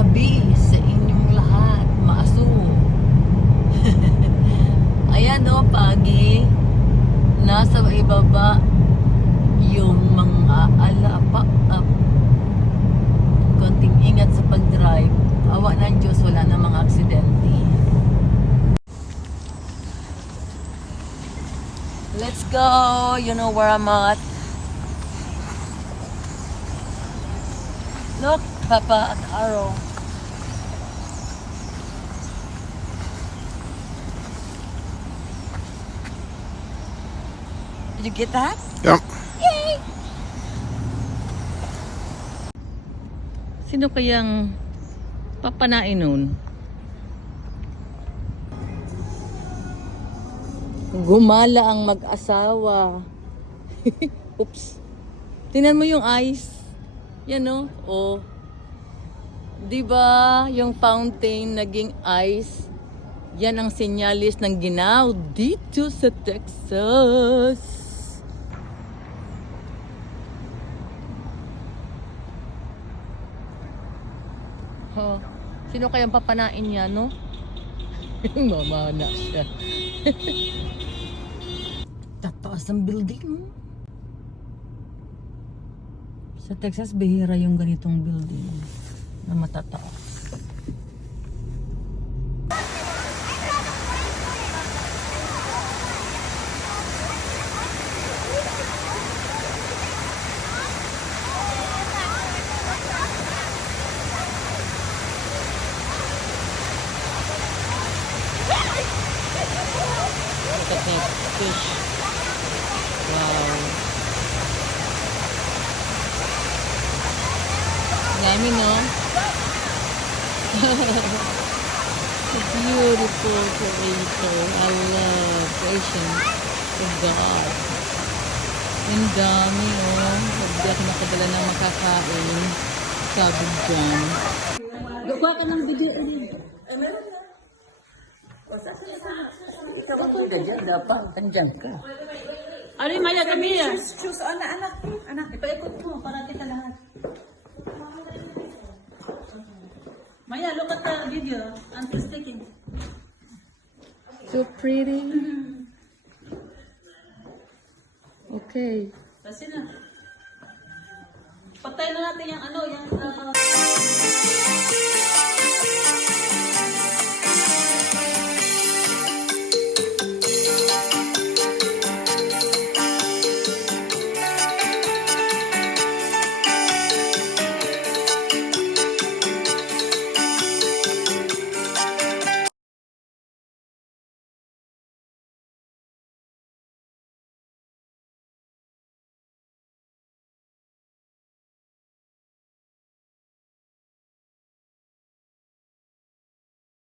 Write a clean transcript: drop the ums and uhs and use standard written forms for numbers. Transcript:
gabi sa inyong lahat, maaso. Ayan o, Pagi. Nasa ibaba yung mga alapa. Konting ingat sa pag-drive. Awa ng Diyos, wala na mga aksidente. Let's go! You know where I'm at? Look, Papa, an arrow. Did you get that? Yep. Yay! Sino kayang papanain nun? Gumala ang mag-asawa. Oops. Tingnan mo yung eyes. Yan o. Oh. Diba yung fountain naging ice? Yan ang senyalis ng ginaw dito sa Texas. Oh, sino kayang papanain niya, no? Mamana siya. Tataas ang building, no? Sa Texas, bihira yung ganitong building na matataas. Look at that fish. Wow. Dami, no? Beautiful creator. I love creation of God. Ang dami, oh. Hindi ako nakadala ng makakain. Sabi dyan. Gawa ka ng video ulit. Ikaw ang ganda dyan. Dapat, andyan ka. Ano yung Maya gabi yan? Choose, anak. Anak, ipaikot mo para kita lahat. Maya, look at the video. I'm just taking. So pretty. Okay. Kasi na. Patay na natin yung ano, yung